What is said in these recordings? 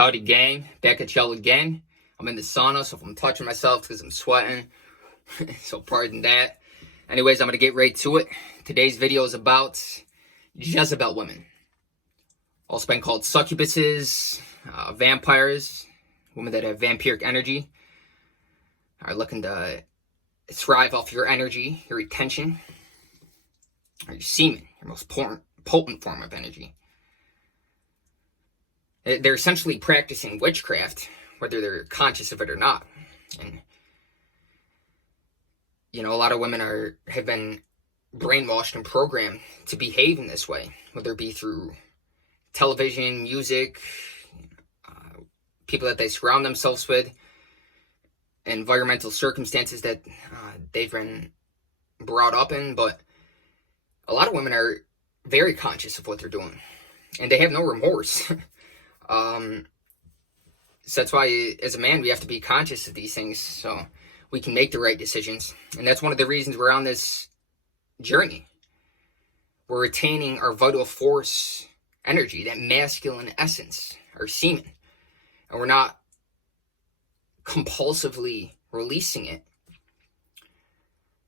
Howdy gang, back at y'all again. I'm in the sauna, so if I'm touching myself because I'm sweating, so pardon that. Anyways, I'm going to get right to it. Today's video is about Jezebel women. Also been called succubuses, vampires, women that have vampiric energy, are looking to thrive off your energy, your retention, or your semen, your most potent form of energy. They're essentially practicing witchcraft, whether they're conscious of it or not. And, you know, a lot of women have been brainwashed and programmed to behave in this way, whether it be through television, music, people that they surround themselves with, environmental circumstances that they've been brought up in. But a lot of women are very conscious of what they're doing, and they have no remorse. So that's why, as a man, we have to be conscious of these things so we can make the right decisions. And that's one of the reasons we're on this journey. We're retaining our vital force energy, that masculine essence, our semen. And we're not compulsively releasing it.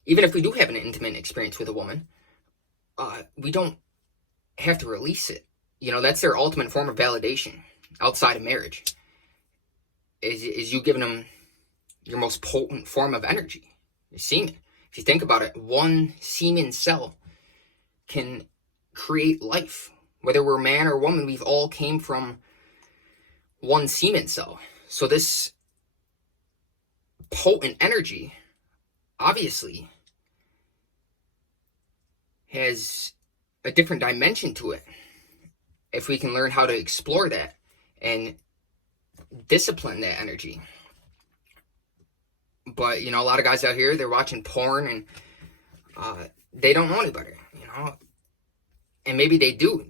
Even if we do have an intimate experience with a woman, we don't have to release it. You know, that's their ultimate form of validation outside of marriage. Is you giving them your most potent form of energy, your semen. If you think about it, one semen cell can create life. Whether we're man or woman, we've all came from one semen cell. So this potent energy obviously has a different dimension to it. If we can learn how to explore that and discipline that energy. But, you know, a lot of guys out here, they're watching porn and they don't know any better, you know. And maybe they do.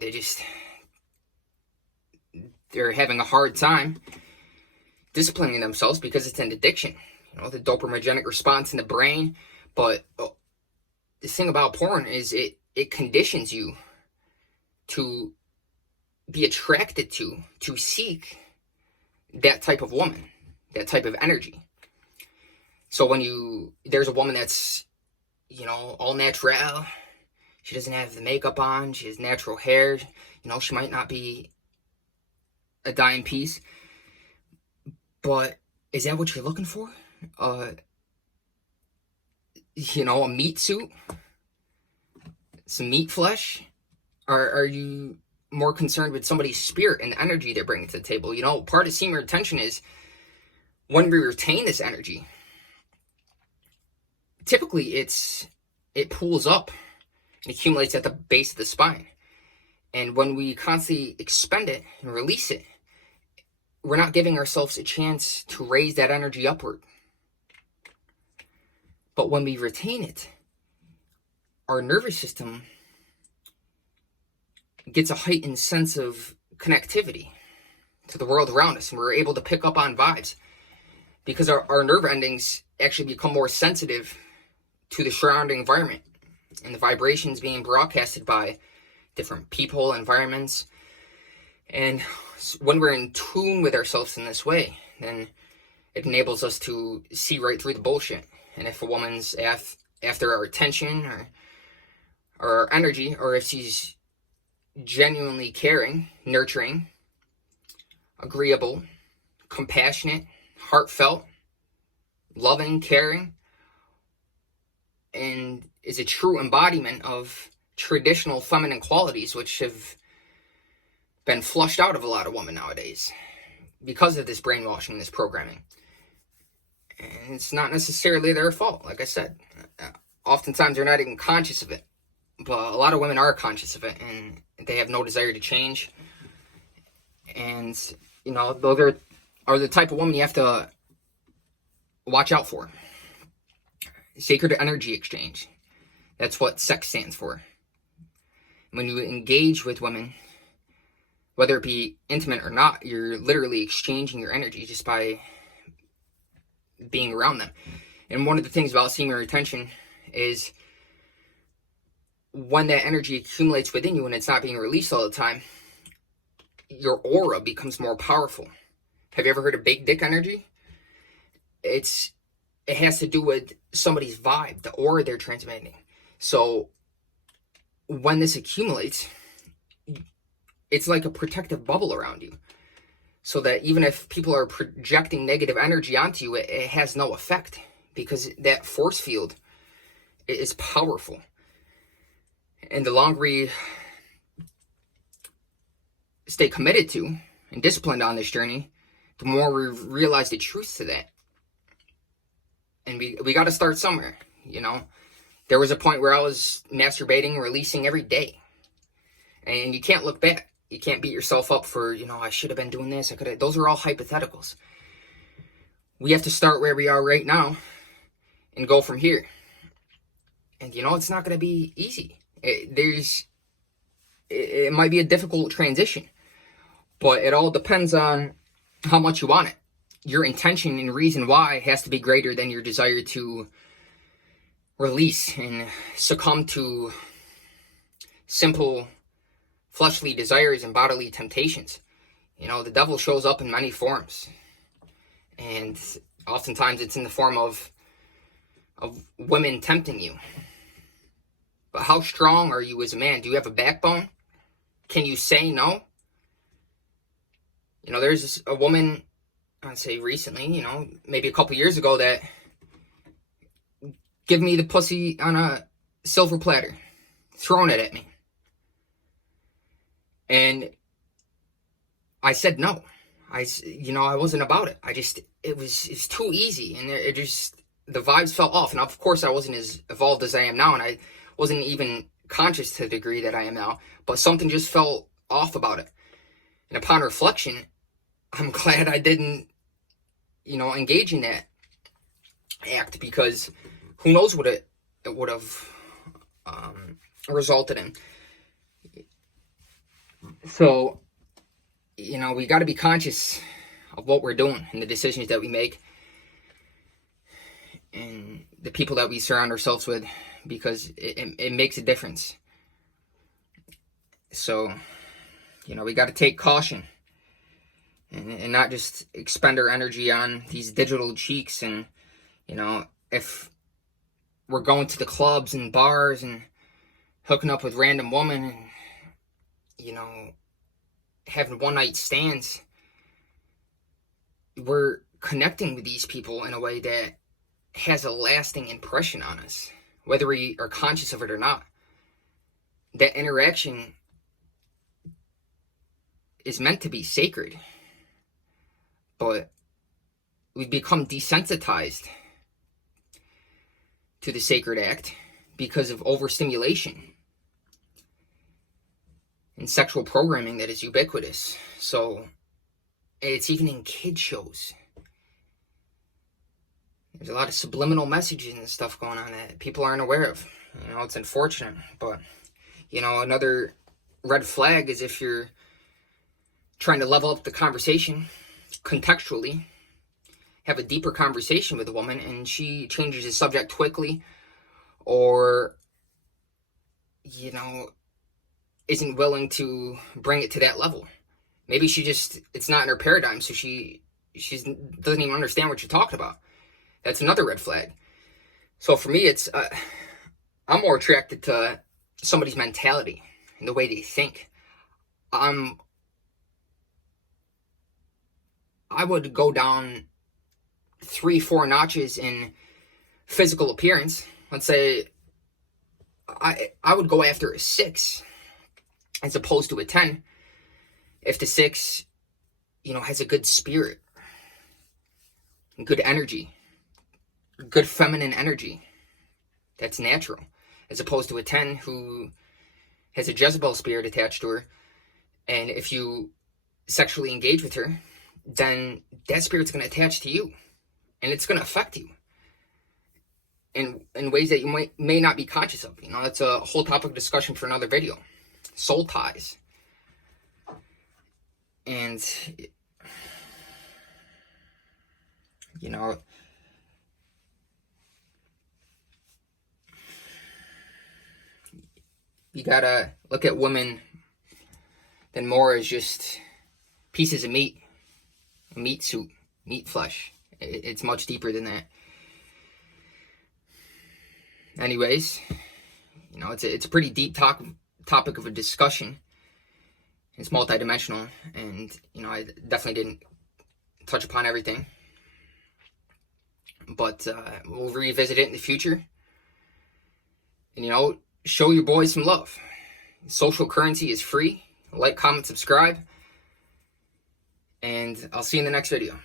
They're having a hard time disciplining themselves because it's an addiction. You know, the dopaminergic response in the brain. But the thing about porn is it conditions you to be attracted to seek that type of woman, that type of energy. So when there's a woman that's, you know, all natural, she doesn't have the makeup on, she has natural hair, you know, she might not be a dime piece, but is that what you're looking for? You know, a meat suit? Some meat flesh? Or are you more concerned with somebody's spirit and the energy they're bringing to the table? You know, part of semen retention is when we retain this energy, typically it pools up and accumulates at the base of the spine. And when we constantly expend it and release it, we're not giving ourselves a chance to raise that energy upward. But when we retain it, our nervous system gets a heightened sense of connectivity to the world around us, and we're able to pick up on vibes because our nerve endings actually become more sensitive to the surrounding environment and the vibrations being broadcasted by different people, environments. And when we're in tune with ourselves in this way, then it enables us to see right through the bullshit. And if a woman's after our attention or our energy, or if she's genuinely caring, nurturing, agreeable, compassionate, heartfelt, loving, caring, and is a true embodiment of traditional feminine qualities, which have been flushed out of a lot of women nowadays because of this brainwashing, this programming. And it's not necessarily their fault, like I said. Oftentimes they're not even conscious of it. But a lot of women are conscious of it, and they have no desire to change. And, you know, those are the type of women you have to watch out for. Sacred energy exchange. That's what sex stands for. When you engage with women, whether it be intimate or not, you're literally exchanging your energy just by being around them. And one of the things about semen retention is when that energy accumulates within you and it's not being released all the time, your aura becomes more powerful. Have you ever heard of big dick energy? It has to do with somebody's vibe, the aura they're transmitting. So when this accumulates, it's like a protective bubble around you. So that even if people are projecting negative energy onto you, it has no effect, because that force field is powerful. And the longer we stay committed to and disciplined on this journey, the more we realize the truth to that. And we got to start somewhere, you know. There was a point where I was masturbating, releasing every day. And you can't look back. You can't beat yourself up for, I should have been doing this. I could have. Those are all hypotheticals. We have to start where we are right now and go from here. And, it's not going to be easy. It might be a difficult transition. But it all depends on how much you want it. Your intention and reason why has to be greater than your desire to release and succumb to simple fleshly desires and bodily temptations. The devil shows up in many forms. And oftentimes it's in the form of women tempting you. But how strong are you as a man? Do you have a backbone? Can you say no? There's a woman, I'd say recently, maybe a couple years ago, that give me the pussy on a silver platter, throwing it at me. And I said no. I wasn't about it. It's too easy. And the vibes fell off. And of course I wasn't as evolved as I am now. And I wasn't even conscious to the degree that I am now. But something just felt off about it. And upon reflection, I'm glad I didn't, engage in that act, because who knows what it would have resulted in. So, we got to be conscious of what we're doing and the decisions that we make and the people that we surround ourselves with, because it makes a difference. So, we got to take caution and not just expend our energy on these digital cheeks. And, if we're going to the clubs and bars and hooking up with random women and, having one-night stands, we're connecting with these people in a way that has a lasting impression on us, whether we are conscious of it or not. That interaction is meant to be sacred, but we've become desensitized to the sacred act because of overstimulation and sexual programming that is ubiquitous. So it's even in kid shows. There's a lot of subliminal messages and stuff going on that people aren't aware of. It's unfortunate. But, another red flag is if you're trying to level up the conversation contextually, have a deeper conversation with a woman, and she changes the subject quickly, or, isn't willing to bring it to that level. Maybe it's not in her paradigm, so she doesn't even understand what you're talking about. That's another red flag. So for me, I'm more attracted to somebody's mentality and the way they think. I would go down 3-4 notches in physical appearance. Let's say I would go after a 6 as opposed to a 10 if the 6 has a good spirit, good energy, good feminine energy that's natural, as opposed to a 10 who has a Jezebel spirit attached to her. And if you sexually engage with her, then that spirit's going to attach to you, and it's going to affect you in ways that you may not be conscious of. That's a whole topic of discussion for another video. Soul ties. And, you gotta look at women then more as just pieces of meat meat suit, meat flesh. It's much deeper than that. Anyways, you know, it's a pretty deep topic of a discussion. It's multidimensional, and you know, I definitely didn't touch upon everything, but we'll revisit it in the future. And you know, show your boys some love. Social currency is free. Like, comment, subscribe, and I'll see you in the next video.